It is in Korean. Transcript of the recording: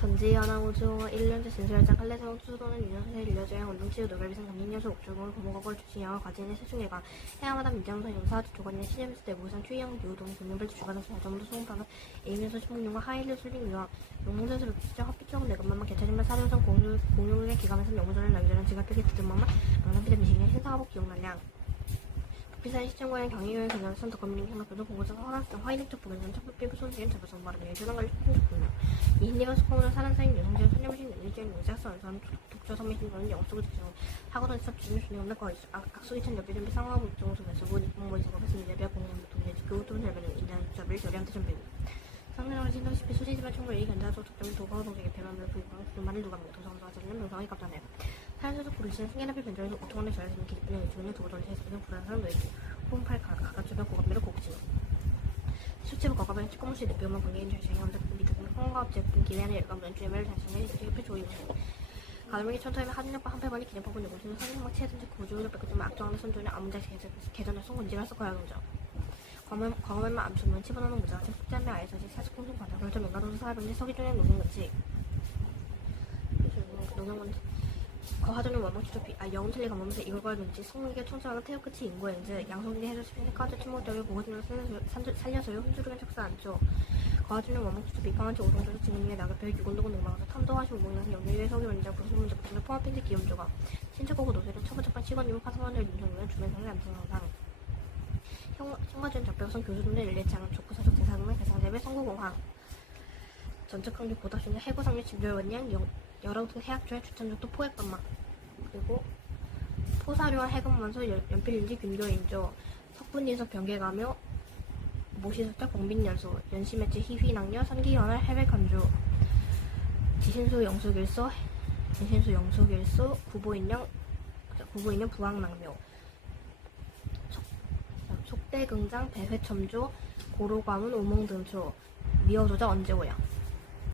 전지현황우주 1년째 진술장 한래성 수도는 유년선생 일려주행 운동치유 노벨비상 감린여수 옥주공 고모거골 주신영화 과진의 세중일관 해양마다 민정선 용사 조건의 시제미스 대보상 추이영 유동 금융벨트 주관의 자전도 소금파는 에이면서 신문용과 술링 유황 용문전술 수정 합비처럼 내것만만 개차진만 사령선 공유 공유의 기관에서 영무전을 남자는 지각하게 듣는만만 명랑피자 미식의 신사하복 기억날량 비싼 시청과의 경위의 그녀선 덕거미닝 생각보다 공고장 허락성 화이넥적 부근전 척불비부 손지인 자부성 발음의 조단관리 풍족분명 이힌리가 수공으로 사는 사인 여성지의 소녀무신 일제인 용작서 원선 독조 선미신도는 영수구 직종 학원은 섭 주는 주님 없는 거리 악수기천 옆에 준비 상황하고 입종 속에서 문 공모의 작업을 쓰는 예배 공무 동네지 교우돈 절배는 인간 잡을 저리한테 전배기 상대방을 신도시피 소시지만 총괄 이 견자소 독점을 도가호 동생의 배만을 부이방 두만을 누가 먹고 도성도와 자리는 명상이 깜짝내요 사연소속 부르시는 승계나필 변절에서 저야지는 기립분의 의주는 두고돈 세스는 불안한 사람 노예지 호흡팔 가깝주변 고갑미를 고급지는 수치부 거가방의 찌꺼무시 대표만 관계인 절정이 혼자 미드군 홍과업 제품 기대하는 열감 런쥔의 자신의 이렇게 조이고 가을명이 천터에는 하진력과 한패반이 기념법을 내고시는 선생막 치해든지 구조를 뺏고지만 악정하는 선조는 아문자 개전을 송건지를 썩어야 하죠. 과거에만 암수면 치부나는 무자가 책 숙제하며 아예서지 사직 공송 받아 그렇죠 민가도서 사회병지 서기중의 노동같이. 노동은 거하도는 원망추조피 아 영틀리 감으면서 이걸 걸든지 성문계 총수하는 태엽 끝이 인고엔즈 양성기 해줘시 핑크카드 추모적이 보고진을 살려서요. 훈주르겐 척사 안죠 거하도는 원망추조 비방한지 오동조도 지금의 나그별 유곤도고 농망에서 탐도하시 오목나서 연결의 서기 원자 구수문제 같은 포함핀지 기염조가 신체고고 노세를 처벌적한 시건님은 파송하는 윤정우는 주변상의 암성상상. 형과전 작별성 교수들의 일례창 족구사적 대상의 대상대회 선거공항 전적 강력 보답신의 해고상류 진별원양 여러 등 해학조의 추천적도 포획반망 그리고 포사료와 해금만소 연필인지 균교인조. 석분인석 병계가며 모시석자 공빈열소 연시매치 희휘낭녀 선기연할 해외간주 지신수 영수길소 지신수 영수길소 구보인령 구보인령 부항낭묘 속대긍장 배회첨조 고로과문 오몽등초. 미어조자 언제 오야